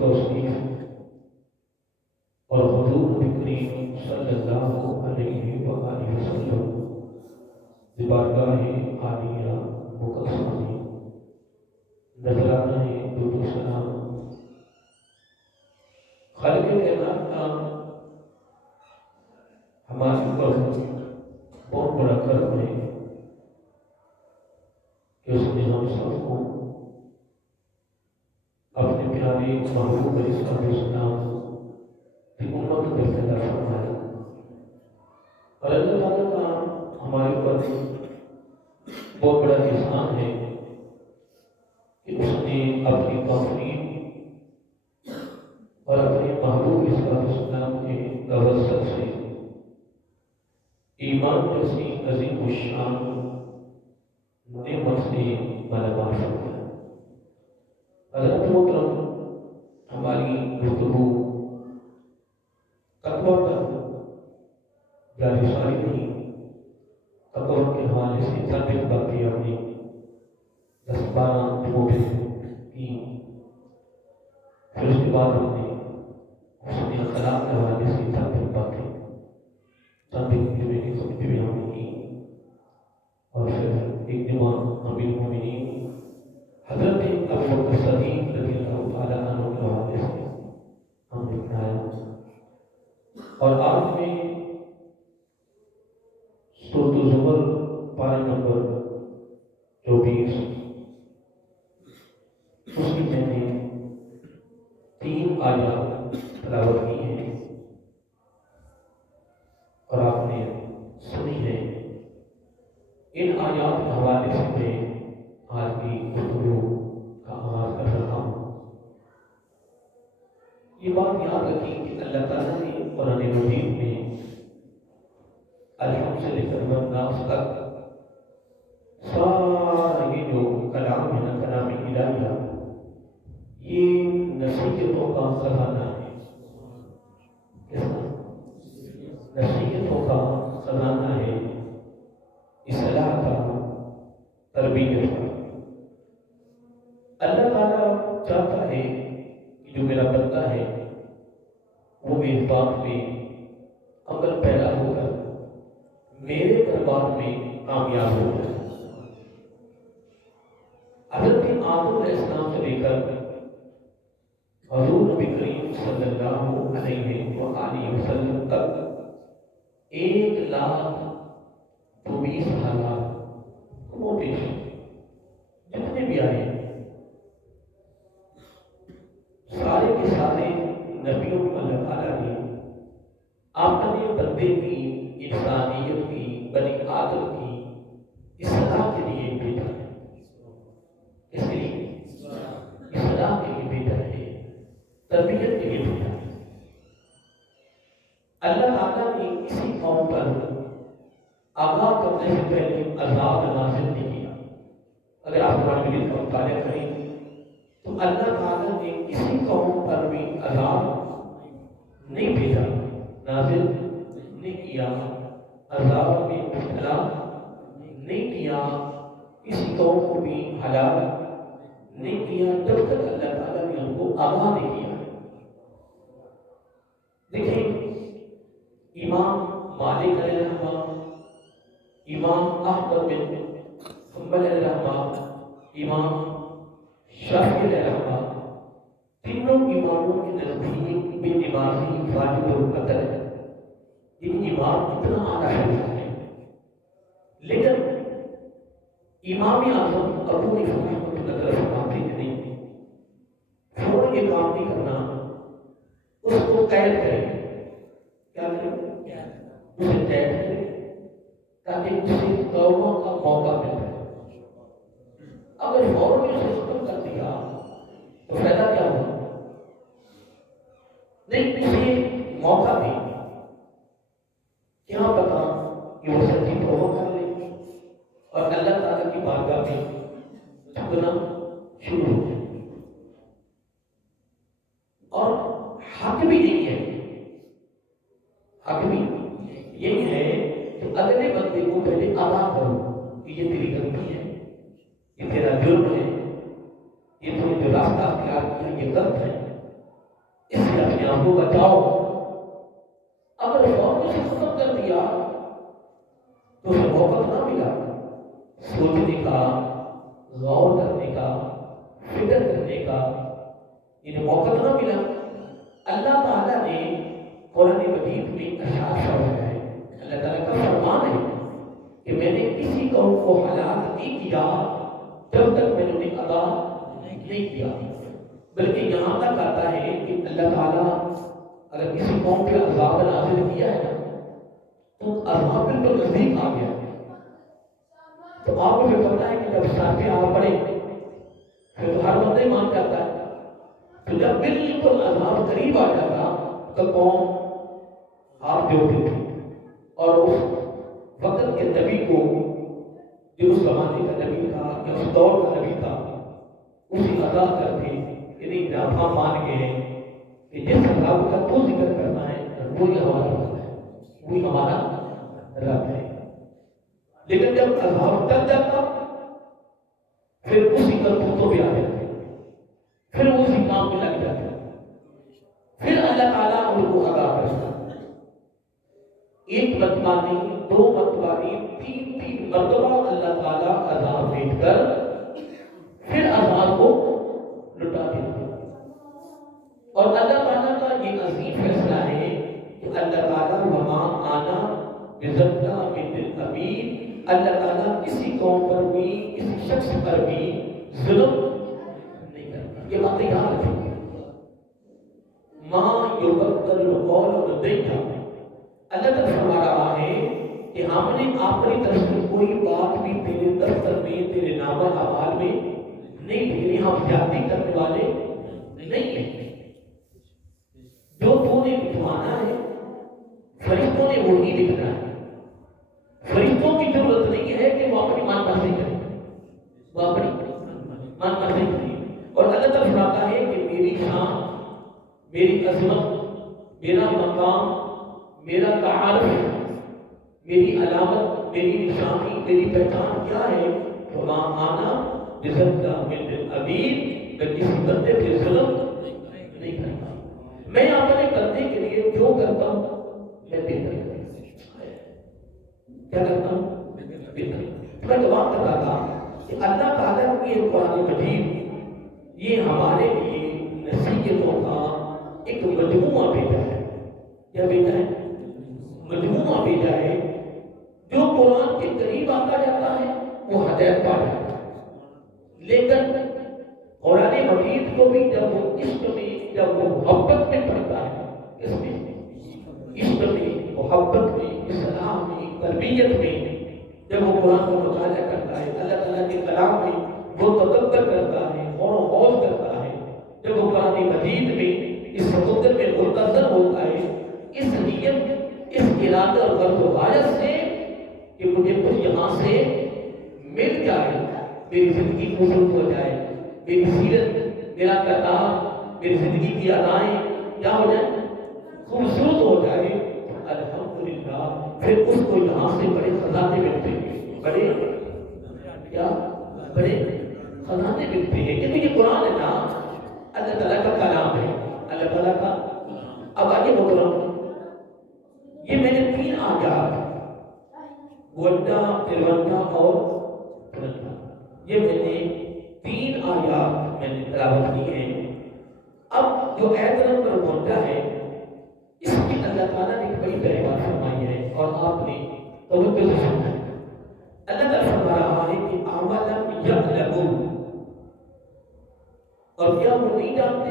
توصیف اور حضور نبی کریم صلی اللہ علیہ وآلہ وسلم کی بارگاہ عالیہ مقدسہ میں نذرانہ درود و سلام خالق کائنات کا ہمارے اوپر بہت بڑا کرم ہے کہ اس نے ہم سب کو اپنے پیارے محبوب علیہ السلام کی امت میں پیدا فرمایا، اور اللہ تعالیٰ کا ہمارے اوپر بہت بڑا احسان ہے کہ اس نے اپنی توفیق اور اپنے محبوب علیہ السلام کے توسط سے ایمان جیسی عظیم الشان نعمت سے مالامال فرمایا۔ حضرت محترم، ہماری گفتگو تقویٰ پر جاری ساری نہیں، تقویٰ کے حوالے سے چند باتیں آپ نے 10-12 رپورٹیں کی، پھر اس کے بعد ہم نے حسن اخلاق کے حوالے سے چند باتیں جمعے کی خطبے میں ہم نے کی، اور پھر ایک جمعہ امیر المومنین حضرت ابو بکر صدیق رضی اللہ تعالیٰ عنہ کے حوالے سے ہم نے بتایا، اور آج میں سورۃ الزمر پارہ نمبر 24 اس کی میں نے 3 آیات تلاوت کی ہیں اور آپ نے سنی ہے۔ ان آیات کے حوالے سے میں آج کی گفتگو کا آغاز کر رہا ہوں۔ یہ بات یاد رکھیں کہ اللہ تعالیٰ نے قرآن مجید میں الحمد سے لے کر والناس تک سارا یہ جو کلام ہے نا، کلام الہیہ، یہ نصیحتوں کا خزانہ ہے۔ نصیحتوں کا خزانہ ہے، اصلاح کا، تربیت کا۔ اللہ تعالیٰ چاہتا ہے کہ جو میرا بندہ ہے وہ میری بات میں عمل پیدا ہو کر میرے دربار میں کامیاب ہو جائے۔ حضرت آدم علیہ السلام سے لے کر حضور نبی کریم صلی اللہ علیہ وآلہ وسلم تک 1,22,000 موٹیش جتنے بھی آئے سارے کے سارے نبیوں کو اللہ تعالیٰ نے اپنے بندے کی، انسانیت کی، بنی آدم کی اصلاح کے لیے بھیجا ہے۔ اس کے لیے اصلاح کے لیے بھیجا ہے، تربیت کے لیے بھیجا ہے۔ اللہ تعالیٰ نے کسی قوم پر آگاہ کرنے سے پہلے عذاب نازل نہیں کیا۔ اگر آپ قرآن مجید کا مطالعہ کریں تو اللہ تعالیٰ نے کسی قوم پر بھی عذاب نہیں بھیجا، نازل نہیں کیا، عذاب میں مبتلا نہیں کیا، کسی قوم کو بھی ہلاک نہیں کیا جب تک اللہ تعالیٰ نے ہم کو آگاہ نہیں کیا۔ دیکھیں، امام مالک علیہ الرحمہ، امام احمد بن حنبل علیہ الرحمہ، امام شافعی علیہ الرحمہ، تینوں اماموں کے نزدیک بے نمازی واجب القتل ہے۔ یہ امام اتنا اعلیٰ ہے، لیکن امام اعظم ابو حنیفہ رحمۃ اللہ علیہ فرماتے ہیں نہیں، فوراً یہ کام نہیں کرنا، اس کو قید کریں۔ کیا کریں؟ اسے قید کریں تاکہ اسے توبہ کا موقع مل جائے۔ اگر فوراً اسے ختم کر دیا تو فائدہ کیا ہوا؟ نہیں، اسے موقع دیں، کیا پتا کہ وہ سچی توبہ کر لے اور اللہ تعالیٰ کی بارگاہ میں جھکنا شروع ہو جائے۔ اور حق بھی یہی ہے، حق بھی یہی ہے کہ اگلے بندے کو پہلے آگاہ کرو کہ یہ تیری غلطی ہے، یہ تیرا جرم ہے، یہ تو نے جو راستہ اختیار کیا یہ غلط ہے، اس سے اپنے آپ کو بچاؤ. اگر فوراً اسے ختم کر دیا تو اسے موقع نہ ملا سوچنے کا، غور کرنے کا، فکر کرنے کا، انہیں موقع نہ ملا. اللہ تعالیٰ نے قرآن مجید میں ارشاد فرمایا ہے، اللہ تعالیٰ کا فرمان ہے کہ میں نے کسی قوم کو ہلاک نہیں کیا جب تک میں نے انہیں ادا نہیں کیا. بلکہ یہاں تک آتا ہے کہ اللہ تعالیٰ اگر کسی قوم پہ عذاب نازل کیا ہے تو عذاب بالکل نزدیک آ گیا. تو آپ کو پتا ہے کہ جب سر پہ آ پڑے پھر تو ہر بندہ مان جاتا ہے. تو جب بالکل عذاب قریب آ جاتا تو قوم آپ جوڑتی تھی اور اس وقت کے نبی کو، جو اس زمانے کا نبی تھا یا اس دور کا نبی تھا، اسی ادا کرتے یعنی نافا مان گئے کہ جس عذاب کا تو ذکر کرنا ہے وہی ہمارا رب ہے، وہی ہمارا رب ہے. لیکن جب عذاب ٹل جاتا پھر اسی کرتوتوں پہ آ جاتے، پھر وہ اسی کام میں لگ جاتے، پھر اللہ تعالیٰ ان کو ادا کرتا. ایک مرتبہ نہیں، دو مرتبہ نہیں، تین مرتبہ اللہ تعالیٰ عذاب بھیج کر پھر عذاب کو لٹا دیتا. اور اللہ تعالیٰ کا یہ عظیم فیصلہ ہے کہ اللہ تعالیٰ وما آنا بظلام للعبید، اللہ تعالیٰ کسی قوم پر بھی، کسی شخص پر بھی ظلم نہیں کرتا. یہ باتیں یاد رکھیں. ما یبدل القول لدیہ، اللہ تعالیٰ فرما رہا ہے کہ ہم نے اپنی طرف سے کوئی بات بھی تیرے دفتر میں، تیرے نامہ اعمال میں نہیں لکھی. ہم زیادتی کرنے والے نہیں ہیں. جو تو نے لکھوانا ہے فرشتوں نے وہی لکھنا ہے. فرشتوں کی ضرورت نہیں ہے کہ وہ اپنی مان مرضی کریں، وہ اپنی مان مرضی کریں. اور اللہ تعالیٰ فرماتا ہے کہ میری شان، میری عظمت، میرا مقام، میرا تعارف، میری علامت، میری نشانی، میری پہچان کیا ہے؟ وما آنا بظلام للعبید، میں کسی بندے پہ ظلم نہیں کرتا. میں اپنے بندے کے لیے جو کرتا ہوں میں بہتر کرتا ہوں. کیا کرتا ہوں؟ بہتر. میں دعا کر رہا تھا کہ اللہ تعالیٰ کی یہ قرآن مجید یہ ہمارے لیے نصیحتوں کا ایک مجموعہ بھیجا ہے. کیا بھیجا ہے؟ مجموعہ بھیجا ہے. جو قرآن کے قریب آتا جاتا ہے وہ ہدایت پا جاتا ہے. لیکن قرآن مجید کو بھی جب وہ عشق میں، جب وہ محبت میں پڑھتا ہے، اس میں عشق میں، محبت میں، اصلاح میں، تربیت میں، جب وہ قرآن کو مطالعہ کرتا ہے، اللہ تعالیٰ کے کلام میں وہ تدبر کرتا ہے، غور و خوض کرتا ہے، جب وہ قرآن مجید میں اس سمندر میں منتظر ہوتا ہے اس نیت، اس ارادہ اور غرض و غایت سے کہ مجھے کچھ یہاں سے مل جائے، میری زندگی خوبصورت ہو جائے، میری سیرت، میرا کردار، میری زندگی کی ادائیں کیا ہو جائے؟ خوبصورت ہو جائے. الحمدللہ پھر اس کو یہاں سے بڑے خزانے ملتے ہیں. بڑے کیا؟ بڑے خزانے ملتے ہیں. کیونکہ یہ قرآن ہے نا، اللہ تعالیٰ کا کلام ہے، اللہ تعالیٰ کا. اب آگے محترم، یہ میں نے 3 آیات گوڈا، تلوڈا اور تلوڈا، یہ میں نے 3 آیات میں نے تلاوت کی ہیں. اب جو آیت نمبر گوڈا ہے اس کی اللہ تعالیٰ نے بڑی بڑی بات فرمائی ہے اور آپ نے توجہ سے سننا ہے. اللہ تعالیٰ فرما رہا ہے کہ اولم یعلموا، اور کیا وہ نہیں جانتے؟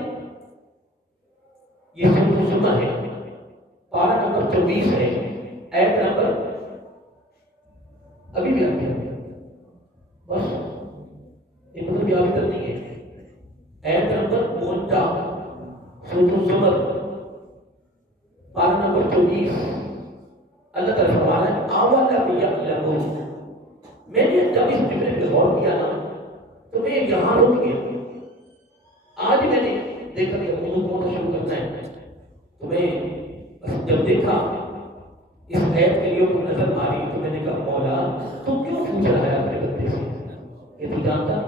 یہ سورۃ زمر ہے، پارہ نمبر 24 ہے، آیت نمبر ابھی بھی آگے بس یہ مطلب یہ آگے نہیں ہے. آیت نمبر 52 سورۃ زمر پارہ نمبر 24. اللہ تعالیٰ فرما رہا ہے اولم یعلموا. میں نے جب اس جملے پہ غور کیا نا تو میں یہاں رک گیا. آج میں نے دیکھا کہ موضوع کون شروع کرنا ہے تو میں بس جب دیکھا اس آیت کے لیے کوئی نظر ماری تو میں نے کہا مولا تو کیوں پوچھ رہا ہے اپنے بندے سے کہ تو جانتا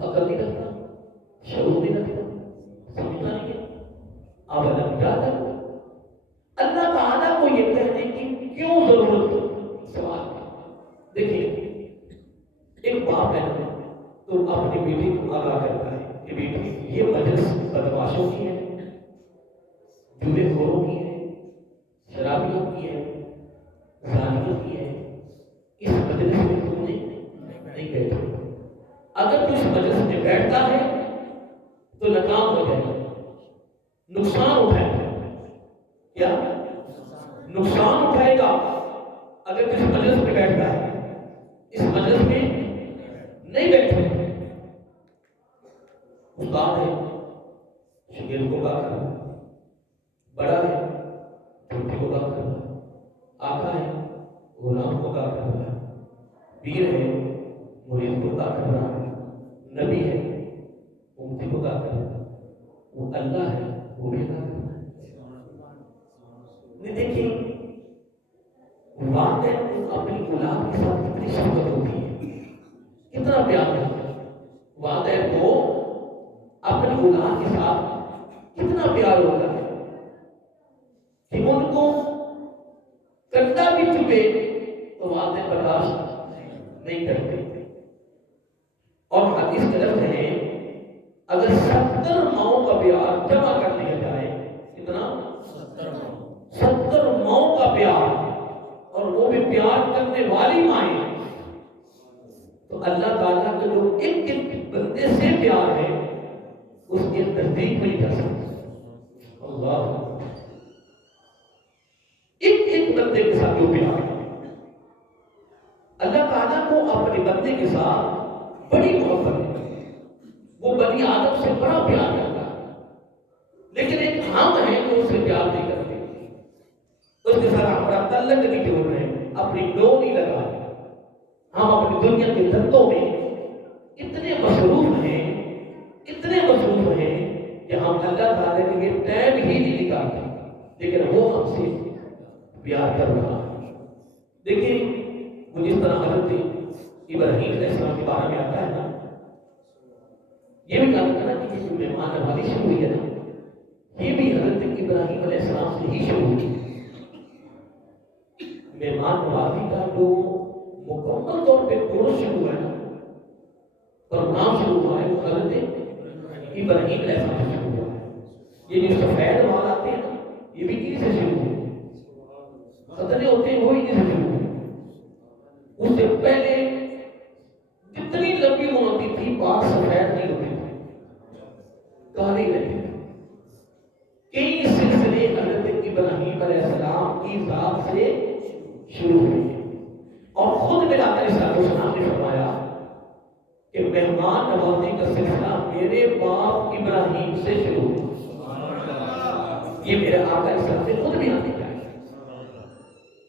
عقل نہیں رکھتا، شعور نہیں رکھتا، اولم یعلم، اللہ تعالیٰ کو یہ کہنے کی کیوں ضرورت؟ سوال دیکھیے، ایک باپ ہے نا تو اپنی بیٹی کو آگاہ کرتا ہے کہ بیٹی یہ مجلس بدماشوں کی ہے، جوئے خوروں کی ہے، شرابیوں کی ہے، زانیوں کی ہے، اس مجلس میں تم نے نہیں بیٹھا۔ اگر تو اس مجلس میں بیٹھتا ہے تو ناکام ہو جائے گا، نقصان اٹھائے گا۔ کیا نقصان اٹھائے گا اگر تو اس مجلس میں بیٹھتا ہے، اس مجلس میں نہیں بیٹھے۔ استاد ہے شگیر کو کہا کرنا، بڑا ہے چھوٹے کو کہا کرنا، آقا ہے غلام کو کہا کرنا، پیر ہے مرید کو کہا کرنا، نبی ہے امتی کو کہا کرنا، وہ اللہ ہے وہ بھی کہا کرنا۔ دیکھیں والدین کو اپنی اولاد کے ساتھ کتنی شفقت ہوتی ہے، کتنا پیار ہوتا ہے۔ والدین کو اپنی اولاد کے ساتھ کتنا پیار ہوتا ہے کہ ان کو کنڈا بھی چبھے تو والدین برداشت نہیں کرتے۔ اور حدیث کے لفظ ہے اگر 70 ماؤں کا پیار جمع کر لیا جائے، کتنا؟ 70 ماؤں کا پیار، اور وہ بھی پیار کرنے والی مائیں، تو اللہ تعالیٰ کا جو ایک ایک بندے سے پیار ہے اس کے نزدیک نہیں جا سکتا۔ اللہ، ایک ایک بندے کے ساتھ جو پیار ہے، اللہ تعالیٰ کو اپنے بندے کے ساتھ بڑی محبت ہے، وہ بنی آدم سے بڑا پیار کرتا ہے، لیکن ایک ہم ہیں جو اس سے پیار نہیں کرتے، اس کے ساتھ ہمارا تعلق نہیں جوڑ رہے، اپنی ڈور نہیں لگا رہے۔ ہم اپنی دنیا کے دھندوں میں اتنے مصروف ہیں، اتنے مصروف ہیں کہ ہم اللہ تعالیٰ کے لیے ٹائم ہی نہیں نکالتے، لیکن وہ ہم سے پیار کر رہا ہے۔ دیکھیں وہ جس طرح حضرت ابراہیم علیہ السلام کے بارے میں آتا ہے نا، یہ بھی کہا تھا نا کہ یہ جو مہمان نوازی شروع ہوئی ہے نا، یہ بھی حضرت ابراہیم علیہ السلام سے ہی شروع ہوئی۔ مہمان نوازی کا جو مکمل طور پہ کورس شروع ہے نا، پروگرام شروع ہوا ہے، وہ حضرت ابراہیم علیہ السلام سے شروع ہوا ہے۔ یہ جو سفید وال آتے ہیں نا، یہ بھی انہی سے شروع ہوئے، خطرے ہوتے ہیں وہ انہی سے شروع ہوئے۔ اس سے پہلے جتنی لمبی ہوتی تھی بات سفید نہیں ہوتی تھی، کالی رہتی تھی۔ کئی سلسلے حضرت ابراہیم علیہ السلام کی ذات سے شروع ہوئی، اور خود ملا کر اسلام نے فرمایا کہ مہمان نوازی کا سلسلہ میرے باپ ابراہیم سے شروع ہوا۔ یہ میرے آقا اسلام سے خود بھی آنے کا ہے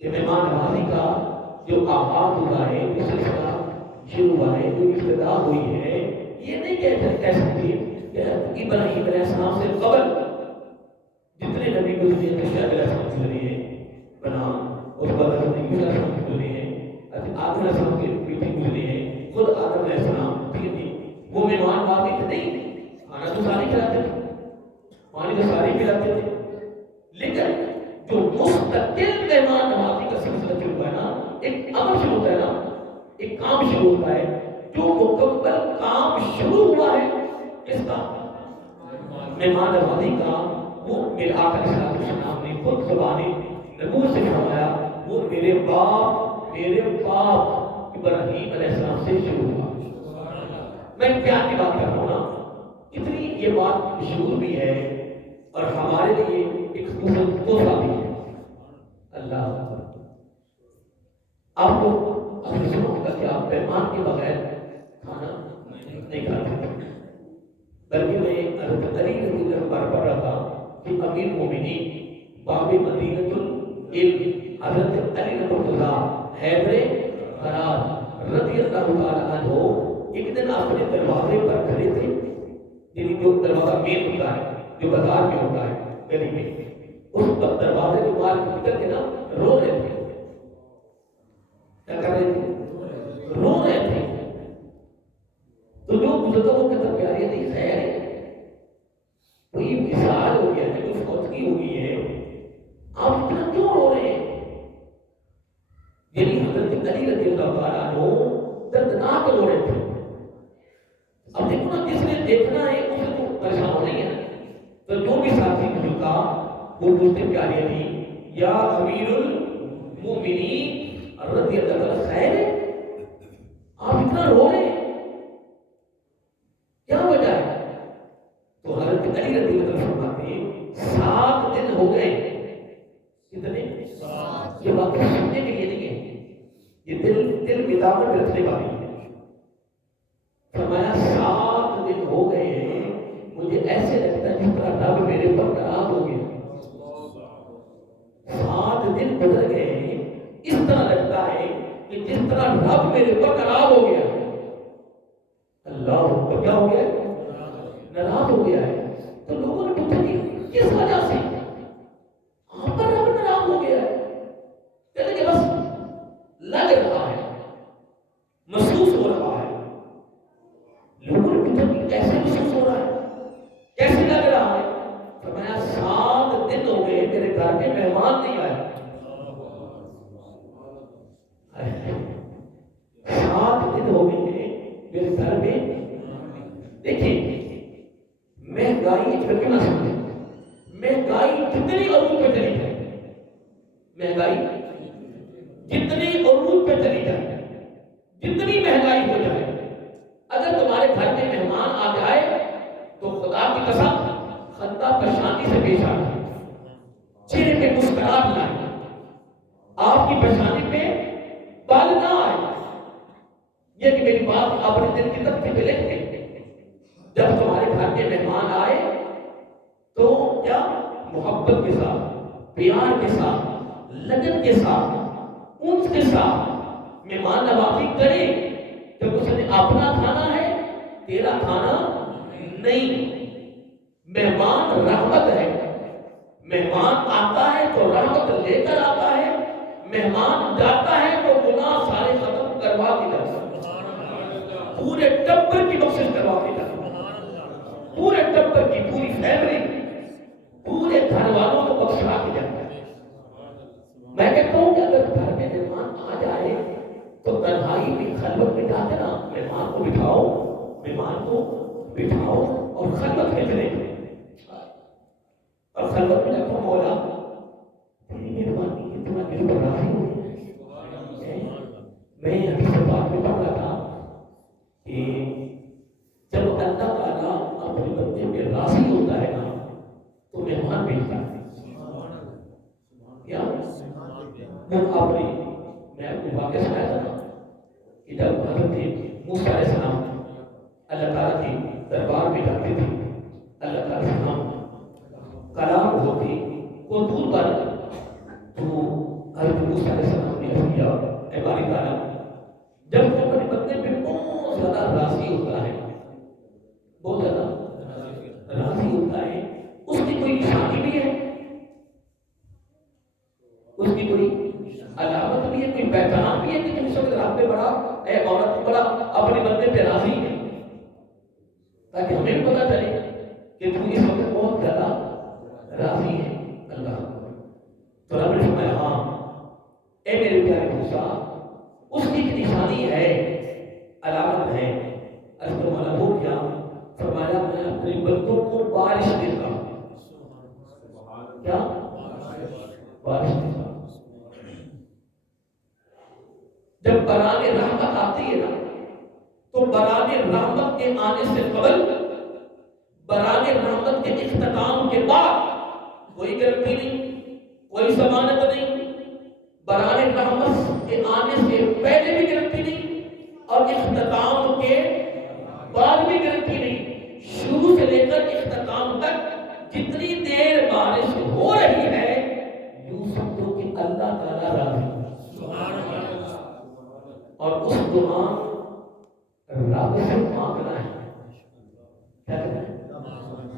کہ مہمان نوازی کا جو آغاز ہوا ہے، جو سلسلہ شروع ہوا ہے، جو ابتدا ہوئی ہے، یہ نہیں کہہ سکتی کہ ابراہیم علیہ السلام سے قبل جتنے نبی گزرے ہیں، شعیب علیہ السلام گزرے ہیں بنا، اس کے بعد حضرت عیسیٰ علیہ السلام گزرے ہیں، آدم علیہ السلام کے بیٹے گزرے ہیں، خود آدم علیہ السلام، ٹھیک ہے، وہ مہمان نوازی تھے نہیں، کھانا تو سارے کھلاتے تھے، پانی تو سارے پلاتے تھے، لیکن جو مستقل مہمان نوازی کا سلسلہ شروع ہوا ہے نا، ایک عمل شروع ہوتا ہے نا، ایک کام شروع ہوتا ہے، جو مکمل کام شروع ہوا ہے کس کا؟ مہمان نوازی کا۔ وہ میرے آقا علیہ السلام نے خود زبان نبوت سے فرمایا، وہ میرے باپ ابراہیم علیہ السلام سے شروع ہوا۔ میں پیار کی بات کر رہا ہوں نا، اتنی یہ بات مشہور بھی ہے اور ہمارے لیے ایک خصوصیت تحفہ بھی ہے۔ اللہ آپ کو اپنے سنا ہوگا کہ آپ مہمان کے بغیر کھانا نہیں کھاتے، بلکہ میں حضرت علی رضی اللہ عنہ پر پڑھ رہا تھا کہ امیر مومنین باب مدینۃ العلم حضرت علی مرتضیٰ حیدر قرار رضی اللہ تعالیٰ عنہ ایک دن اپنے دروازے پر کھڑے تھے، یعنی جو دروازہ مین ہوتا ہے، جو بازار میں ہوتا ہے گلی میں، اس دروازے کے باہر نکل کے نا رو رہے تھے۔ کیا کر رہے تھے؟ رو رہے تھے۔ تو جو گزرتا وہ کہتا پیارے نہیں خیر ہے، کوئی مثال ہو گیا ہے، جو شرمندگی ہوئی ہے، آپ اتنا کیوں رو رہے ہیں؟ یعنی حضرت علی رضی اللہ تعالیٰ عنہ دردناک رو رہے تھے. اب دیکھو نا، جس نے دیکھنا ہے اسے تو پریشان نہیں ہے. تو جو بھی ساتھی جھکا وہ پوچھتے پیارے علی یا امیر المومنین رضی اللہ تعالیٰ خیر ہے، آپ اتنا رو رہے ہیں، کیا وجہ ہے؟ تو حضرت علی رضی اللہ عنہ فرماتے ہیں 7 دن ہو گئے. کتنے؟ یہ بات سننے کے لیے نہیں ہے، یہ دل میں دامن میں رکھنے والی ہے. فرمایا 7 دن ہو گئے ہیں، مجھے ایسے لگتا ہے جس طرح رب میرے پر ناراض ہو گیا. 7 دن گزر گئے ہیں، اس طرح لگتا ہے کہ جس طرح رب میرے پر ناراض ہو گیا. اللہ کو کیا ہو گیا؟ ناراض ہو گیا ہے. تو لوگوں نے پوچھا کہ کس وجہ سے آپ پر رب ناراض ہو گیا ہے؟ کہتے کہ بس لگ رہا ہے، محسوس ہو رہا ہے. لوگوں نے پوچھا کہ کیسے محسوس ہو رہا ہے، کیسے لگ رہا ہے؟ فرمایا 7 دن ہو گئے میرے گھر میں مہمان نہیں آئے. 7 دن ہو گئے میرے گھر میں. دیکھیں مہنگائی کتنا سمجھے، مہنگائی کتنی عروج پہ چلی جائے، مہنگائی جتنی عروج پہ چلی جائے، جتنی مہنگائی ہو جائے، اگر تمہارے گھر میں مہمان آ جائے تو خدا کی قسم خندہ پریشانی سے پیش آ جائے، چہرے پہ مسکراہٹ لائے، آپ کی پریشانی پہ بال نہ آئے. یہ کہ میری بات اپنے دل کی تختی پہ لکھ دیں. جب تمہارے گھر میں مہمان آئے تو کیا محبت کے ساتھ، پیار کے ساتھ، لگن کے ساتھ، انس کے ساتھ مہمان نوازی کرے. جب اس نے اپنا کھانا ہے تیرا کھانا نہیں. مہمان رحمت ہے، مہمان آتا ہے تو رحمت لے کر آتا ہے، مہمان جاتا ہے تو گناہ سارے ختم کروا کے جاتا ہے، پورے ٹبر کی بخشش کروا کے جاتا ہے، پورے ٹبر کی، پوری فیملی، پورے گھر والوں کو بخشوا کے جاتا ہے. میں کہتا ہوں کہ اگر گھر میں مہمان آ جائے تو تنہائی میں خلوت میں جاتے نا، مہمان کو بٹھاؤ، مہمان کو بٹھاؤ اور خلوت میں چلے جائیں. اور خلوت میں رکھو مولا تیری مہربانی کی تمہیں میرے پر راضی ہو. میں حدیث پاک میں پڑھ رہا تھا کہ جب اللہ تعالیٰ اپنے بندے پہ راضی ہوتا ہے نا تو مہمان بھیجتا ہے. کیا میں آپ کو واقعہ سنایا تھا نا کہ جب حضرت موسیٰ علیہ السلام اللہ تعالیٰ کی دربار میں جاتے تھے، اللہ تعالیٰ سے ہم کلام ہوتے کو دور پر، تو حضرت موسیٰ علیہ السلام نے عرض کیا اے باری تعالیٰ، جب وہ اپنے بندے پہ بہت زیادہ راضی ہوتا ہے، بہت زیادہ راضی ہوتا ہے، اس کی کوئی نشانی بھی ہے، اس کی کوئی علامت بھی ہے، کوئی پہچان بھی ہے کہ تم اس وقت رات میں بڑا اے مولا تو بڑا اپنے بندے پہ راضی ہے، تاکہ ہمیں بھی پتا چلے کہ تم اس وقت بہت زیادہ راضی ہے. اللہ تو رب نے فرمایا ہاں اے میرے پیارے موسیٰ، اس کی ایک نشانی ہے، علامت ہے. عرض فرمایا وہ کیا؟ فرمایا میں اپنے بندوں کو بارش دیتا ہوں. کیا؟ بارش دیتا ہوں. جب بران رحمت آتی ہے نا تو بران رحمت کے آنے سے قبل، بران رحمت کے اختتام کے بعد کوئی گارنٹی نہیں، کوئی ضمانت نہیں. بران رحمت کے آنے سے پہلے بھی گارنٹی نہیں اور اختتام کے بعد بھی گارنٹی نہیں. شروع سے لے کر اختتام تک جتنی دیر بارش ہو رہی ہے یوں سمجھو کہ اللہ تعالیٰ راضی ہے. اور اس دعا رب سے مانگنا ہے. کیا کہنا ہے؟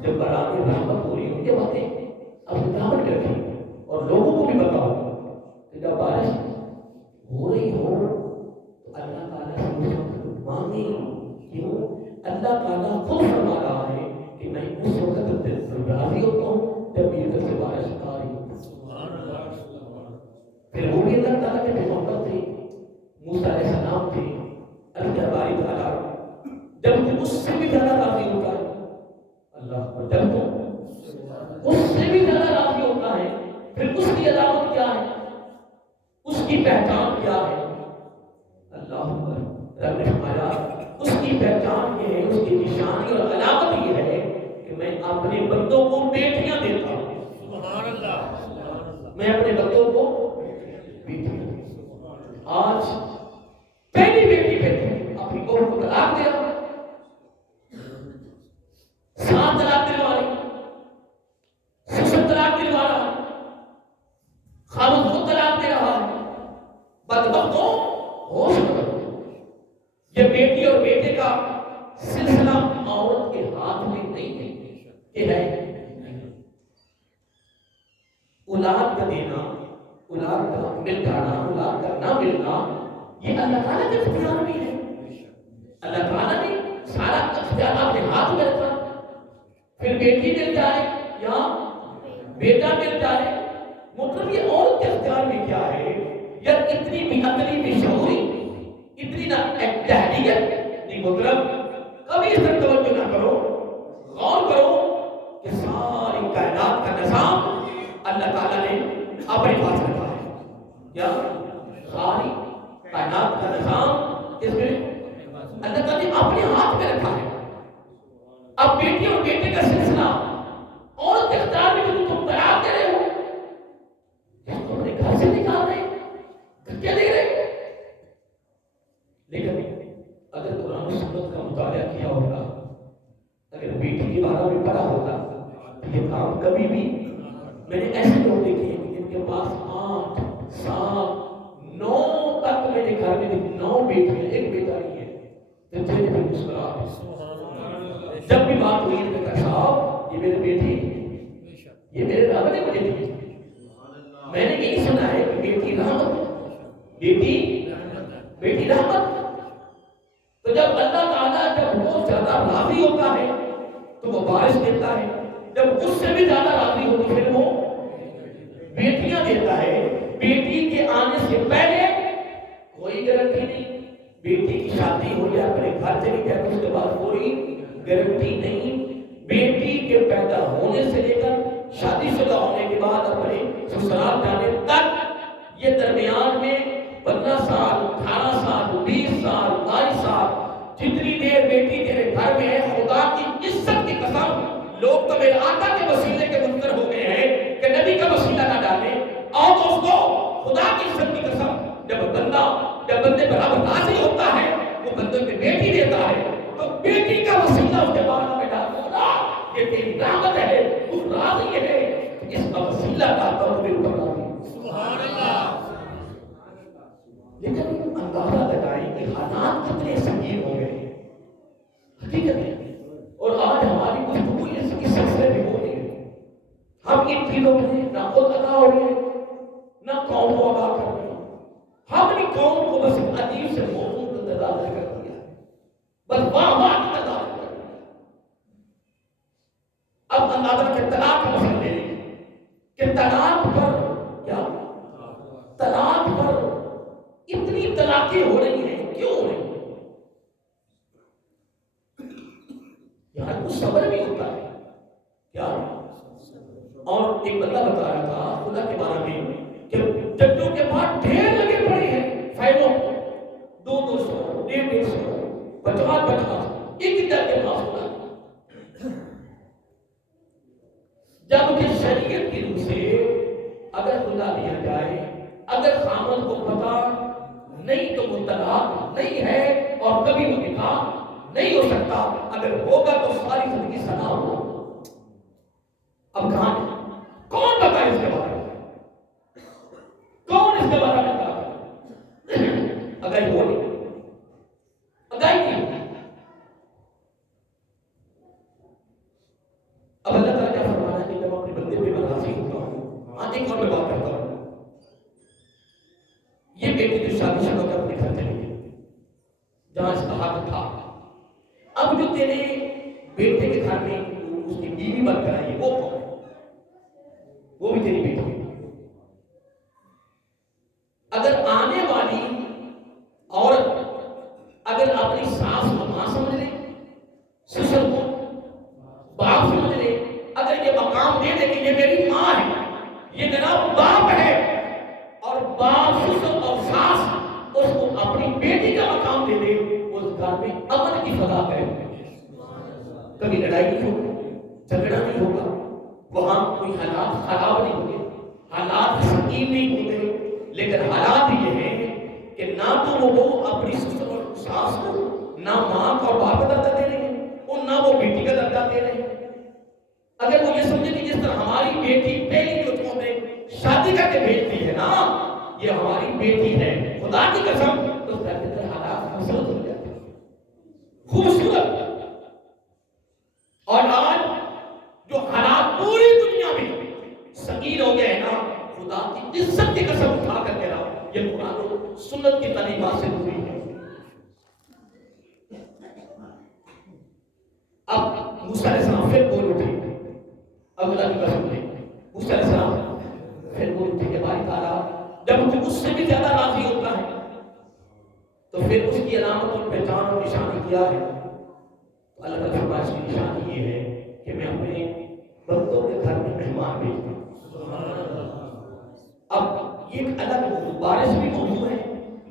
جب برآمد رحمت ہو رہی ہو یہ باتیں اپنی دعوت کرتی اور لوگوں کو بھی بتاؤ کہ جب بارش ہو رہی ہو تو اللہ تعالیٰ سے مانگے. کیوں؟ اللہ تعالیٰ خود فرما رہا ہے کہ میں اس وقت راضی ہوتا ہوں جب میری طرف سے بارش پھر اس کی علامت کیا ہے، اس کی پہچان کیا ہے؟ اللہ اکبر، رب نے فرمایا اس کی پہچان یہ ہے، اس کی نشانی اور علامت یہ ہے کہ میں اپنے بندوں کو بیٹیاں دیتا ہوں۔ سبحان اللہ، میں اپنے بندوں کو بیٹیاں دیتا ہوں۔ آج پہلی بیٹی پہ اپنی بہو کو طلاق دیا، 7 طلاق دلوا رہی، سسر طلاق دلوا رہا، خاوند کو طلاق دے رہا ہے۔ بدبختوں، ہوش کرو، یہ بیٹی اور بیٹے کا سلسلہ عورت کے ہاتھ میں نہیں ہے کہ ہے اولاد کا دینا، اولاد کا مل جانا، اولاد کا نہ ملنا، یہ اللہ تعالیٰ کے اختیار میں ہے۔ اللہ تعالیٰ نے سارا اختیار اپنے ہاتھ میں رکھا۔ پھر بیٹی مل جائے یا بیٹا مل جائے، مطلب یہ عورت کے اختیار میں کیا ہے؟ یا اتنی بھی عقلی بھی شعوری، اتنی نہ جہلیت نہیں، مطلب کبھی اس پر توجہ نہ کرو، غور کرو کہ ساری کائنات کا نظام اللہ تعالیٰ نے اپنے پاس رکھا ہے۔ کیا ساری کائنات کا نظام اس میں اللہ تعالیٰ نے اپنے ہاتھ میں رکھا ہے۔ اب بیٹی اور بیٹے کا سلسلہ عورت کے اختیار میں جو تم طلاق دے رہے ہو، تم نے گھر سے نکال رہے کیا دے رہے؟ لیکن اگر قرآن و سنت کا مطالعہ کیا ہوگا، اگر بیٹی کے بارے میں پڑھا ہوگا، تو یہ کام کبھی بھی، میں نے ایسے لوگ دیکھے ہیں کہ جن کے پاس 8 7 9 تک، میرے گھر میں 9 بیٹیاں، ایک بیٹا نہیں ہے، تو چہرے پہ مسکراہٹ۔ جب بھی بات ہوئی تو کہا صاحب یہ میری بیٹی، یہ میرے رب نے مجھے دی، میں نے یہی سنا ہے کہ بیٹی رحمت، بیٹی رحمت۔ تو جب اللہ تعالیٰ جب بہت زیادہ راضی ہوتا ہے تو وہ بارش دیتا ہے، جب اس سے بھی زیادہ راضی ہوتی پھر وہ بیٹیاں دیتا ہے۔ بیٹی کے آنے سے پہلے کوئی گارنٹی نہیں، بیٹی کی شادی ہو جائے اپنے گھر چلی جائے تو اس کے بعد کوئی گارنٹی نہیں۔ بیٹی کے پیدا ہونے سے لے کر شادی شدہ ہونے کے بعد اپنے سسرال جانے تک، یہ درمیان میں 15 سال 18 سال 20 سال 22 سال جتنی دیر بیٹی تیرے گھر میں ہے، خدا کی عزت کی قسم، لوگ تو میرے آقا کے وسیلے کے منکر ہو گئے ہیں کہ نبی کا وسیلہ نہ ڈالیں۔ اور دوستو، خدا کی عزت کی قسم، جب بندے برابر راضی ہوتا ہے، وہ بندے میں بیٹی دیتا ہے، تو بیٹی کا وسیلہ اس کے بارے میں ڈالتا، یہ تیری رحمت ہے، تو راضی ہے، اس کا وسیلہ ڈالتا ہوں میرے اوپر راضی۔ سبحان اللہ۔ لیکن اندازہ لگائیں کہ حالات کتنے سنگین ہو گئے، حقیقت ہے۔ اور آج ہماری گفتگو اس کی سلسلے میں ہو رہی ہے، ہم ان چیزوں میں نہ خود ادا ہو رہے ہیں نہ قوم کو ادا کر رہے ہیں۔ ہم نے قوم کو بس ایک عجیب سے موضوع کا تدارک کر دیا ہے، بس واہ واہ کا تدارک کر دیا۔ اب اندازہ کہ طلاق کا مسئلہ لے لیں کہ طلاق پر کیا، طلاق پر اتنی طلاقیں ہو رہی ہیں، کیوں ہو رہی ہیں؟ یہاں کچھ صبر بھی ہوتا ہے کیا؟ اور ایک بندہ بتا رہا تھا خدا کے بارے میں کہ ججوں کے پاس ڈھیر لگے پڑے ہیں فائلوں، 200 150 50 ایک جج کے پاس ہوتا ہے، جبکہ شریعت کی روح سے اگر خدا لیا جائے، اگر خامد کو پتا نہیں تو وہ طلاق نہیں ہے اور کبھی وہ نکاح نہیں ہو سکتا، اگر ہوگا تو ساری زندگی سنا ہو۔ اب کہاں کون بتائے اس کے بارے میں، کون اس کے بارے میں بتائے؟ اگر ہو نہیں، اگائی نہیں۔ اب اللہ تعالیٰ کیا فرمانا ہے کہ جب اپنے بندے پہ میں راضی ہوتا ہوں، آج ایک اور میں بات کرتا ہوں، یہ بیٹی جو شادی شدہ ہو کر اپنے گھر چلی گئی جہاں اس کا حق تھا، اب جو تیرے بیٹے کے گھر میں اس کی بیوی بن کر آئی ہے وہ کون ہے؟ وہ بھی تیری بیٹی ہے۔ اگر آنے والی عورت اگر اپنی ساس کو ماں سمجھ لے، سسر کو باپ سمجھ لے، اگر یہ مقام دے دے کہ یہ میری ماں ہے، یہ میرا لڑائی نہیں ہوگی، جھگڑا نہیں ہوگا، وہاں کوئی حالات خراب نہیں ہوں گے، حالات سنگین نہیں ہوں گے، لیکن حالات یہ ہیں کہ نہ تو وہ اپنی سسر اور ساس کو، نہ ماں اور باپ کا درجہ دے رہے ہیں اور نہ وہ بیٹی کا درجہ دے رہے ہیں۔ اگر وہ یہ سمجھے کہ جس طرح ہماری بیٹی پہلی جو تم نے شادی کر کے بھیج دی ہے نا، یہ ہماری بیٹی ہے، خدا کی قسم، تو حالات خوبصورت ہو جاتے ہیں، خوبصورت۔ اور آج جو حالات پوری دنیا میں سنگین ہو گئے ہیں نا، خدا کی عزت کی قسم اٹھا کر کہہ رہا ہوں، یہ قرآن و سنت کی تعلیمات سے دوری ہے۔ اب موسیٰ علیہ السلام پھر بول اٹھے، اب خدا کی قسم ہے، موسیٰ علیہ السلام پھر بول اٹھے کہ باری تعالیٰ جب اس سے بھی زیادہ راضی ہوتا ہے تو پھر اس کی علامت اور پہچان اور نشانی کیا ہے؟ تو اللہ تعالیٰ فرمایا اس کی نشانی یہ ہے کہ میں اپنے بندوں کے گھر میں مہمان بھیجتا ہوں۔ اب یہ ایک الگ بارش بھی موضوع ہے،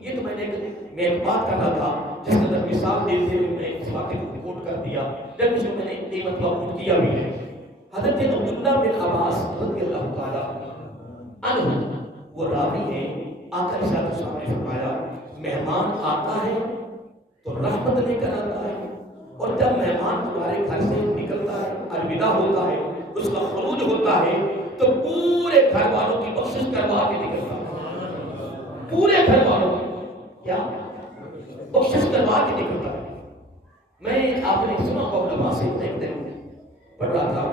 یہ تو میں ایک بات کر رہا تھا جس کے اندر مثال دیتے ہوئے میں اس واقعے کو کوٹ کر دیا، جب اس میں نے ایک مرتبہ کوٹ کیا بھی ہے۔ حضرت عبداللہ بن عباس رضی اللہ تعالیٰ عنہ وہ راوی ہیں، آقا صلی اللہ علیہ وسلم نے فرمایا مہمان آتا ہے تو رحمت لے کر آتا ہے، اور جب مہمان تمہارے گھر سے نکلتا ہے، الوداع ہوتا ہے، اس کا خروج ہوتا ہے، تو پورے گھر والوں کی بخشش کروا کے نکلتا ہے، پورے گھر والوں کی کیا بخشش کروا کے نکلتا ہے۔ میں آپ نے سنا ہوگا علماء سے ایک دن پڑھ رہا تھا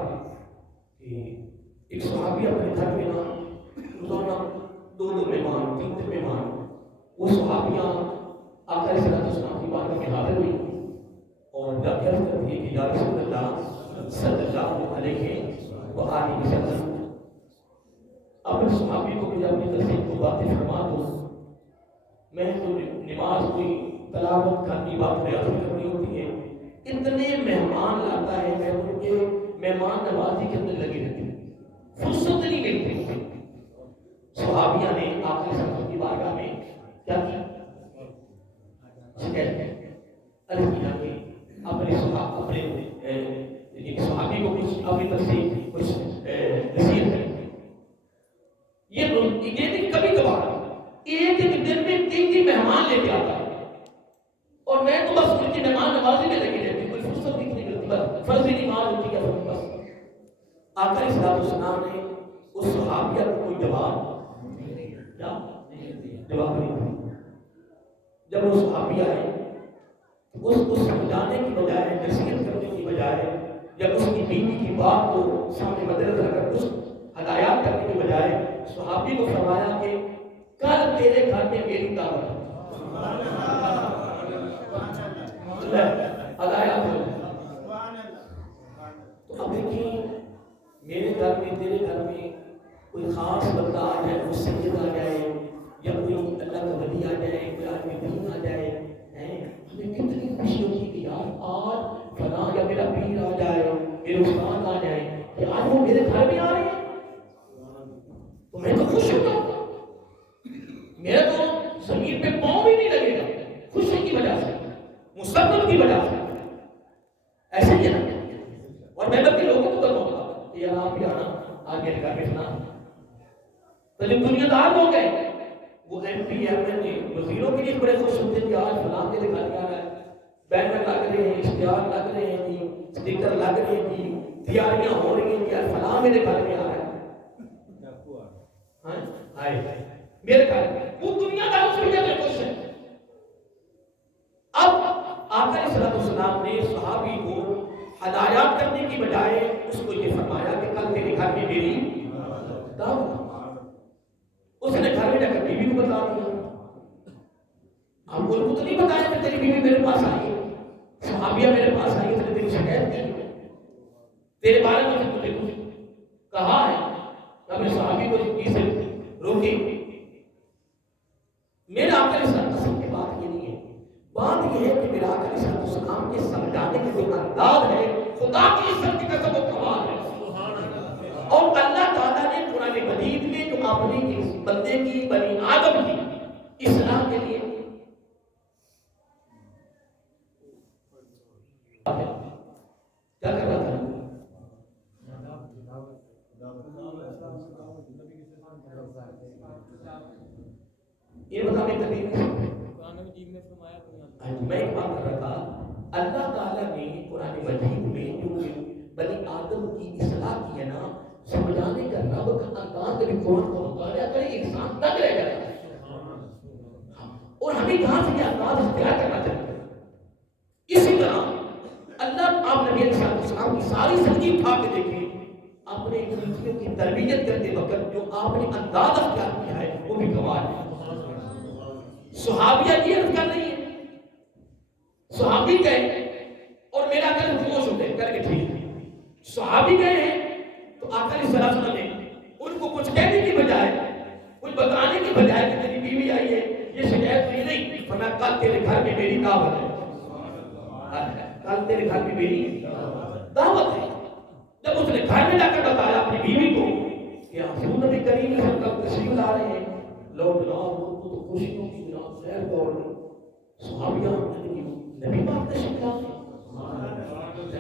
کہ ایک صحابی اپنے گھر میں نا روزانہ دو مہمان، تین مہمان، وہ صحابیاں آقا علیہ السلام کی بارگاہ میں حاضر ہوئی اور جب عرض کرتی ہے کہ یا رسول اللہ صلی اللہ علیہ وآلہ وسلم، اپنے صحابی کو کہ اپنی طرف سے دو باتیں فرما دو، میں تو نماز کوئی تلاوت کرنی بات ریاضت کرنی ہوتی ہے، اتنے مہمان لاتا ہے، میں ان کے مہمان نوازی کے اندر لگی رہتی ہوں، فرصت نہیں ملتی۔ صحابیہ نے آقا صلی اللہ علیہ وسلم کی بارگاہ میں کیا کی؟ عرض کیا کہ اپنے صحابی کو کچھ اپنی طرف سے کچھ نصیحت کریں۔ یہ نہیں کبھی کبھار ایک دن میں تین مہمان لے کے آتا ہے اور میں تو بس ان کی مہمان نوازی میں لگی رہتی، کوئی فرصت نہیں ملتی، بس فرضی نماز ہوتی ہے بس۔ آقا علیہ السلام نے اس صحابیہ کو کوئی جواب نہیں دیا۔ جب وہ صحابیہ آئے اس کو سمجھانے کی بجائے، نصیحت کرنے کی بجائے، جب اس کی بیوی کی بات کو سامنے مدنظر رکھ کر اس ہدایات کرنے کی بجائے صحابی کو فرمایا کہ کل تیرے گھر میں میری دعوت ہے، ہدایات ہو۔ تو اب دیکھیں میرے گھر میں، تیرے گھر میں کوئی خاص بندہ آ جائے، کوئی سید آ جائے یا کوئی اللہ کا ولی آ جائے، کوئی آدمی دین آ جائے، ہمیں کتنی خوشی ہوتی کہ یار آج فلاں یا میرا پیر آ جائے، میرے استاد آ جائے، کہ آج وہ میرے گھر میں آ رہے ہیں تو میں تو خوش ہوتا ہوں، میرا تو زمین پہ پاؤں بھی نہیں لگے گا خوشی کی وجہ سے، مسبت کی وجہ سے۔ ایسے ہی ہے نا، اور میں بلکہ لوگوں کو بتاؤں گا کہ یار آپ بھی آنا، آج میرے گھر میں سنا۔ تو جب دنیا دار لوگ ہیں وہ M P M L A وزیروں کے لیے بڑے خوش ہوتے ہیں کہ آج فلاں کے گھر میں آ رہا ہے، بینر لگ رہے ہیں، اشتہار لگ رہے ہیں جی، اسٹیکر لگ رہے ہیں جی، تیاریاں ہو رہی ہیں کہ یار فلاں میرے گھر میں آ رہا ہے، میرے گھر میں، وہ دنیا دار سے بھی خوش ہے۔ اب آقا علیہ السلام نے صحابی کو ہدایات کرنے کی بجائے اس کو یہ فرمایا کہ کل تیرے گھر میں میری دعوت۔ اس نے گھر میں جا کر بیوی کو بتا دیا، ہم کو تو نہیں بتایا کہ تیری بیوی میرے پاس آئی ہے، صحابیہ میرے پاس آئی ہے، تیری شکایت کی، تیرے بارے میں مجھے کچھ کہا ہے، ہم نے صحابی کو اس سے روکی۔ میرا آقا علیہ السلام کی بات یہ نہیں ہے، بات یہ ہے کہ میرا آقا علیہ السلام کے سمجھانے کا جو انداز ہے، خدا کی عزت کی قسم و کمال ہے۔ اور اللہ تعالیٰ نے قرآن مجید میں جو اپنی اس بندے کی، بنی آدم کی اصلاح کے لیے کیا کر رہا تھا؟ یہ بتا میں تکلیف میں ایک بات کر رہا تھا. اللہ تعالیٰ نے قرآن مجید میں جو بنی آدم کی اصلاح کی ہے نا، سمجھانے کا رب کا انداز کبھی قرآن کو مطالعہ کرے انسان تک رہ گیا. اور ہمیں کہاں سے یہ انداز اختیار کرنا چاہیے. اسی طرح اللہ آپ نبی علیہ السلام کی ساری زندگی اٹھا کے دیکھیں، اپنے بیٹیوں کی تربیت کرتے وقت جو آپ نے انداز اختیار کیا ہے وہ بھی کمال ہے. صحابیہ یہ عرض کر رہی ہے، صحابی گئے اور میرا کل خوش ہوتے کر کے ٹھیک. صحابی گئے ہیں تو آقا علیہ السلام نے ان کو کچھ کہنے کی بجائے، کچھ بتانے کی بجائے کہ میری بیوی آئی ہے یہ شکایت کی نہیں، فرمایا کل تیرے گھر میں میری دعوت ہے. کل تیرے گھر میں میری دعوت ہے. جب اس نے گھر میں جا کر بتایا اپنی بیوی کو کہ حضور نبی کریم صلی اللہ علیہ وسلم تشریف لا رہے ہیں، لوگ جناب ان کو تو خوشیوں کی جناب خیر دوڑ رہی. صحابیہ نبی پاک تشریف لا رہے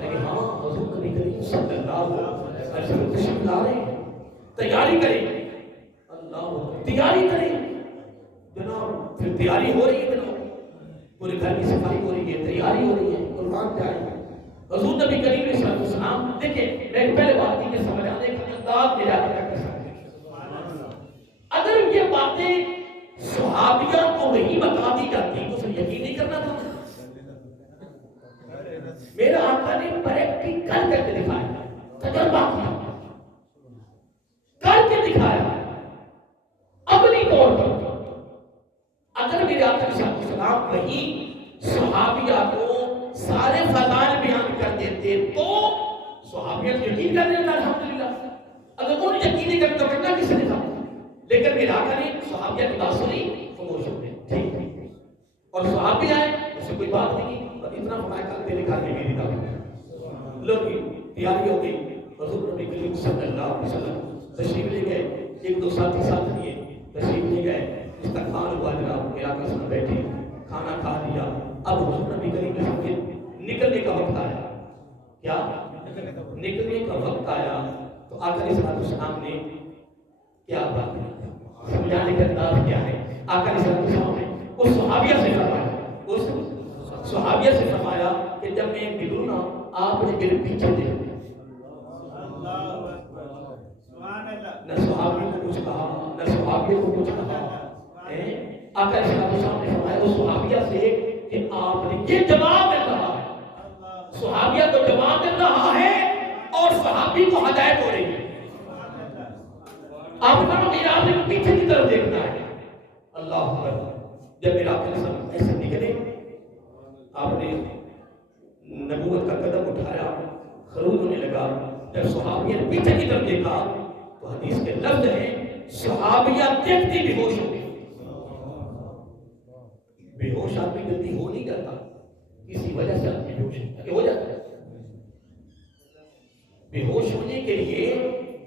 ہیں، ہاں حضور نبی کریم صلی اللہ علیہ وسلم تشریف لا رہے ہیں، تیاری کریں. اللہ تیاری کریں جناب. پھر تیاری ہو رہی ہے جناب، پورے گھر کی صفائی ہو رہی ہے، تیاری ہو رہی ہے، قربان جائے. حضور نبی کریم علیہ السلام دیکھیں، میں پہلے بات کی کہ سمجھانے کا انداز میرا کر سکتے. اگر یہ باتیں صحابیہ کو وہی بتا دی جاتی تو پھر یقین نہیں کرنا تھا. میرا آقا نے پریکٹیکل کر کے دکھایا، تجربہ کیا، کر کے دکھایا عملی طور پر. اگر میرے آقا علیہ السلام وہی صحابیہ کو سارے فضائل بیان کر دیتے تو صحابیت یقین کر لیتا الحمدللہ. اگر وہ یقین نہیں کرتا تو کرنا کس نے تھا. لیکن میرا آقا نے صحابیہ کی بات سنی، خاموش ہو گئے، ٹھیک. اور صحابی آئے، اس سے کوئی بات نہیں، اور اتنا فرمایا کل تیرے گھر میں میری دعوت. لوگ تیاری ہو گئی. حضور نبی کریم صلی اللہ علیہ وسلم تشریف لے گئے، ایک دو ساتھی ساتھ لیے تشریف لے گئے. استقبال ہوا جناب، میرا آقا ساتھ بیٹھے، کھانا کھا لیا. اب حضور نبی کریم صلی اللہ علیہ وسلم نکلنے کا وقت آیا. کیا نکلنے کا وقت آیا تو آقا علیہ السلام نے کیا بات ہے، سمجھانے کا انداز کیا ہے. آقا علیہ السلام نے اس صحابیہ سے فرمایا، اس صحابیہ سے فرمایا کہ جب میں نکلوں نا آپ نے میرے پیچھے دیکھنا. نہ صحابی کو کچھ کہا، نہ صحابی کو کچھ کہا. آقا علیہ السلام نے فرمایا اس صحابیہ سے کہ آپ نے یہ جواب مل رہا ہے، صحابیہ کو جواب مل رہا ہے اور صحابی کو ہدایت ہو رہی ہے. آپ نے آپ نے پیچھے کی طرف دیکھنا ہے. اللہ اکبر. جب میرا آقا ایسے نکلے، آپ نے نبوت کا قدم اٹھایا، خروج ہونے لگا. جب صحابیہ نے پیچھے کی طرف دیکھا تو حدیث کے لفظ ہیں صحابیہ دیکھتی بے ہوش ہو گئی. بے ہوش آدمی جلدی ہو نہیں جاتا، کسی وجہ سے آدمی بے ہوش ہو جاتا ہے. بے ہوش ہونے کے لیے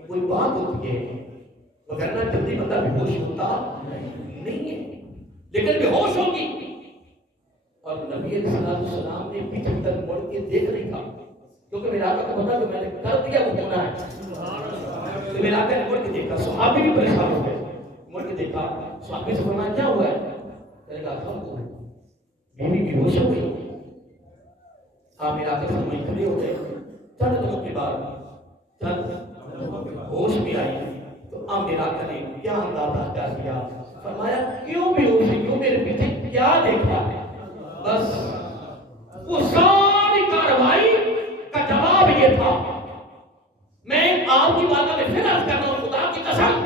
کوئی بات ہوتی ہے، وگرنہ جلدی بندہ بے ہوش ہوتا نہیں ہے. لیکن بے ہوش ہوگی. اور نبی علیہ السلام نے پیچھے تک مڑ کے دیکھ نہیں تھا، کیونکہ میرا آقا کو پتا کہ میں نے کر دیا وہ ہونا ہے. تو میرا آقا نے مڑ کے دیکھا، صحابی بھی پریشان ہو گئے. مڑ کے دیکھا، صحابی سے فرمایا کیا ہوا ہے؟ کہنے کا ہم کو بیوی بے ہوش ہو گئی. ہاں میرا آقا فرمایا کھڑے ہو گئے. چند دنوں کے بعد ہوش بھی آئی. تو اب میرا آقا نے کیا اندازہ کیا، فرمایا کیوں بے ہوش، کیوں میرے پیچھے کیا دیکھا؟ بس وہ ساری کارروائی کا جواب یہ تھا. میں آپ کی بات میں پھر عرض کرنا ہوں، خدا کی قسم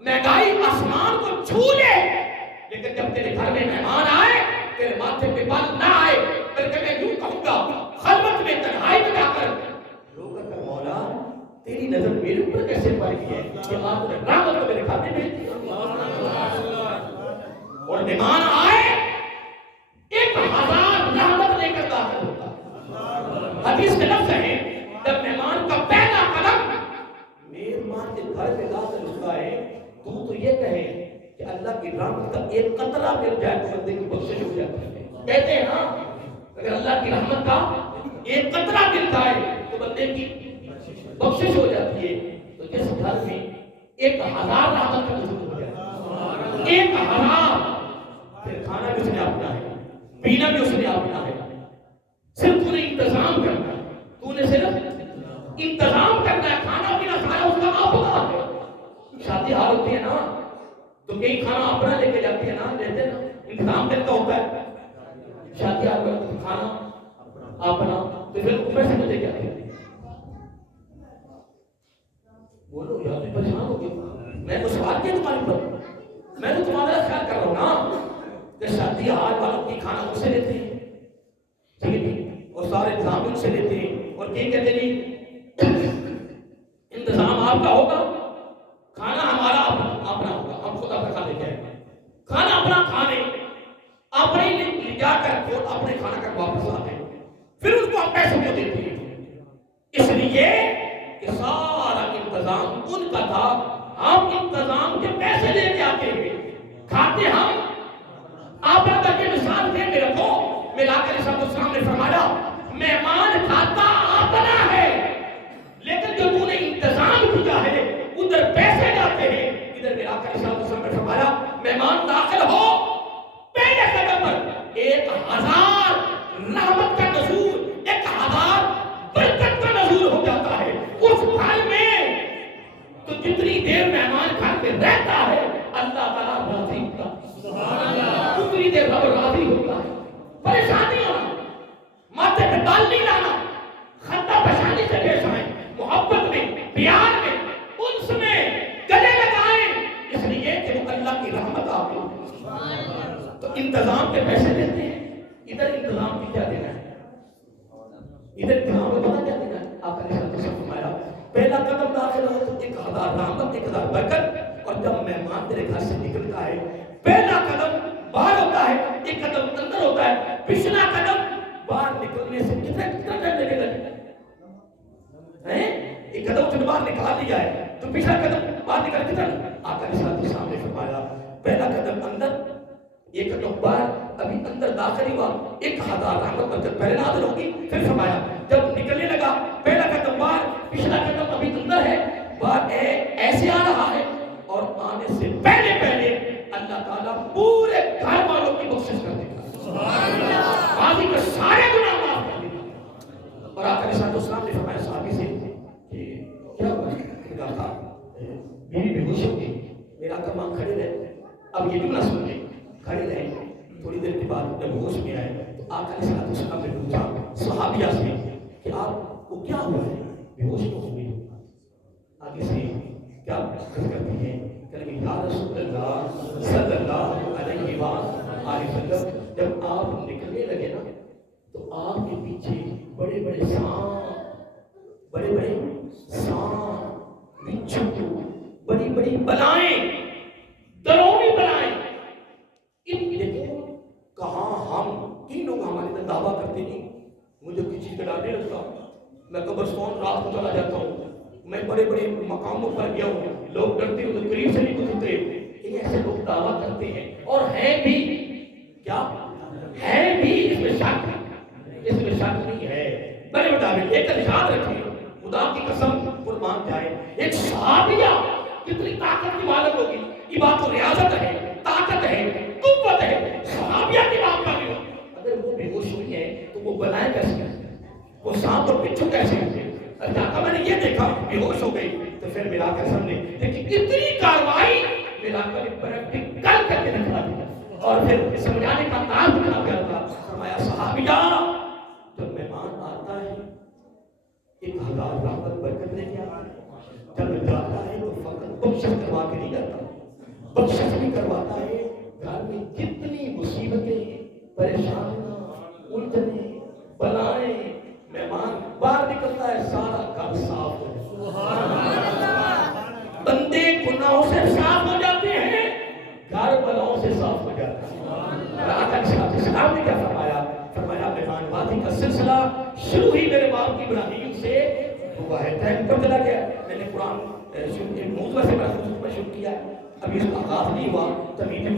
مہنگائی آسمان کو چھو لے، لیکن جب تیرے گھر میں مہمان آئے، تیرے ماتھے پہ بال نہ آئے، بلکہ میں یوں کہوں گا خلوت میں تنہائی میں جا کر رو کر مولا تیری نظر میرے اوپر کیسے پڑ گئی ہے کہ آپ نے رحمت کو میرے کھاتے میں دیا. اور مہمان آئے 1000 رحمت لے کر داخل ہوتا. حدیث کے لفظ ہے جب مہمان کا پہلا قدم مہمان کے گھر میں داخل ہوتا ہے تو یہ کہے کہ اللہ کی رحمت کا ایک قطرہ مل جائے تو بندے کی بخشش ہو جاتی ہے. کہتے ہیں ہاں اگر اللہ کی رحمت کا ایک قطرہ مل جائے تو بندے کی بخشش ہو جاتی ہے. تو جس 1000 رحمت کا نزول ہو گیا، 1000۔ پھر کھانا بھی اس نے اپنا ہے، پینا بھی اس نے اپنا ہے، صرف تو نے انتظام کرنا ہے، تو نے صرف انتظام کرنا ہے، کھانا پینا سارا اس کا اپنا ہے۔ شادی حال ہوتی ہے نا تو کئی کھانا اپنا لے کے جاتی ہے نا، لیتے نا، انتظام دن کا ہوتا ہے، شادی حال کا کھانا اپنا، تو پھر پیسے مجھے کیا دیں؟ بولو یار پریشان ہو گئے، میں کو سوال کیا تمہارے پر، میں تو تمہارا خیال کر رہا ہوں نا کہ شادی حال والوں کی کھانا ان سے لیتے ہیں، ٹھیک ہے جی، اور سارے انتظام ان سے لیتے ہیں، اور یہ کہتے ہیں جی انتظام آپ کا ہوگا، کھانا ہمارا اپنا ہوگا، ہم خود اپنا کھا لے کے آئیں، کھانا اپنا کھانے اپنے لے جا کر خود اپنے کھانا کر واپس آتے ہیں، پھر اس کو ہم پیسے کیوں دیتے ہیں؟ اس لیے کہ سارا انتظام ان کا تھا، ہم انتظام کے پیسے لے کے آتے ہیں، کھاتے ہم آپ اگر کے مثال دے میرے کو، میرا آقا علیہ السلام نے فرمایا مہمان کھاتا اپنا ہے، لیکن جو تو نے انتظام کیا ہے ادھر پیسے جاتے ہیں، ادھر میرا آقا علیہ السلام نے فرمایا مہمان داخل ہو پہلے قدم پر 1000 رحمت کا نزول، 1000 برکت کا نزول ہو جاتا ہے اس گھر میں۔ تو جتنی دیر مہمان گھر میں رہتا ہے اللہ تعالیٰ راضی ہوتا ہے، اتنی دیر رب راضی ہوتا ہے۔ پریشانی آنا، ماتھے پہ دال نہیں لانا، خندہ پریشانی سے پیش آئیں، محبت میں، پیار میں، انس میں گلے لگائیں، اس لیے کہ وہ اللہ کی رحمت آپ کو۔ تو انتظام کے پیسے دیتے ہیں، ادھر انتظام کی کیا دینا ہے؟ ادھر انتظام میں پتہ کیا دینا ہے؟ آپ نے فرمایا پہلا قدم داخل ہو تو 1000 رحمت، 1000 برکت، اور جب مہمان تیرے گھر سے نکلتا ہے پہلا قدم باہر ہوتا ہے، ایک قدم اندر ہوتا ہے، پچھلا قدم باہر نکلنے سے کتنا ٹائم لگے گا؟ ایک قدم اس نے باہر نکال لیا ہے تو پچھلا قدم باہر نکال کتنا؟ آقا علیہ السلام نے فرمایا پہلا قدم اندر، ایک قدم باہر، ابھی اندر داخل ہوا 1000 رحمت برکت پہلے نازل ہوگی، پھر فرمایا جب نکلنے لگا پہلا قدم باہر، پچھلا قدم ابھی اندر ہے، باہر ایسے آ رہا ہے، اور آنے سے پہلے اللہ تعالیٰ پورے گھر والوں کی بخشش کر دے گا، باقی کے سارے گناہ معاف کر دے گا۔ اور آقا علیہ السلام نے فرمایا صحابی سے کہ کیا ہوا؟ کہا تھا بیوی بے ہوش ہو گئی، میرا آقا وہاں کھڑے رہے، اب یہ جملہ سن لیں، کھڑے رہے، تھوڑی دیر کے بعد جب ہوش میں آئے تو آقا علیہ السلام نے پوچھا صحابیہ سے کہ آپ کو کیا ہوا ہے، بے ہوش کیوں ہو گئی؟ آگے سے کیا کرتی ہیں کہ یا رسول اللہ صلی اللہ علیہ وسلم، جب آپ نکلنے لگے نا تو آپ کے پیچھے بڑے بڑے سانپ، بچھو، بڑی بڑی بلائیں، ڈراؤنی بلائیں، دیکھو کہاں ہم کئی لوگ ہمارے اندر دعویٰ کرتے نہیں، مجھے کسی چیز کا ڈر نہیں لگتا، میں قبرستان رات کو چلا جاتا ہوں، میں بڑے بڑے مقاموں پر گیا ہوں، لوگ ڈرتے ہیں تو قریب سے نہیں گزرتے، یہ ایسے لوگ دعویٰ کرتے ہیں، اور ہیں بھی کیا ہے بھی، اس میں شک نہیں ہے، بڑے بڑے ایک یاد رکھیے، خدا کی قسم قربان جائے، ایک صحابیہ کتنی طاقت کی مالک ہوگی، یہ بات تو ریاضت ہے، طاقت ہے، قوت ہے، صحابیہ کی بات کر رہی ہو، اگر وہ بے ہوش ہوئی ہے تو وہ بلائیں کیسے ہیں، وہ سانپ اور بچھو کیسے ہیں؟ اگر میں نے یہ دیکھا بے ہوش ہو گئی تو پھر میرا آقا سامنے لیکن اتنی کاروائی میرا آقا نے پریکٹیکل کر کے دکھا دیا، اور پھر سمجھانے کا انداز بنا کیا تھا، فرمایا صحابیہ جب مہمان آتا ہے 1000 رحمت برکت لے کے آتا ہے، جب جاتا ہے تو فقط بخشش کروا کے نہیں جاتا، بخشش بھی کرواتا ہے، گھر میں جتنی مصیبتیں، پریشانیاں، الجھنیں، بلائیں، مہمان باہر نکلتا ہے سارا گھر صاف ہو جاتا ہے، بندے گناہوں سے صاف ہو جاتے ہیں، گھر بلاؤں سے صاف ہو جاتا ہے۔ آقا علیہ السلام نے کیا فرمایا؟ فرمایا مہمان بازی کا سلسلہ شروع ہی میرے باپ کی ابراہیم سے ہوا ہے، ٹائم پر چلا گیا، میں نے قرآن موضوع سے میرا شروع کیا، ابھی اس کا آغاز نہیں ہوا، تبھی میں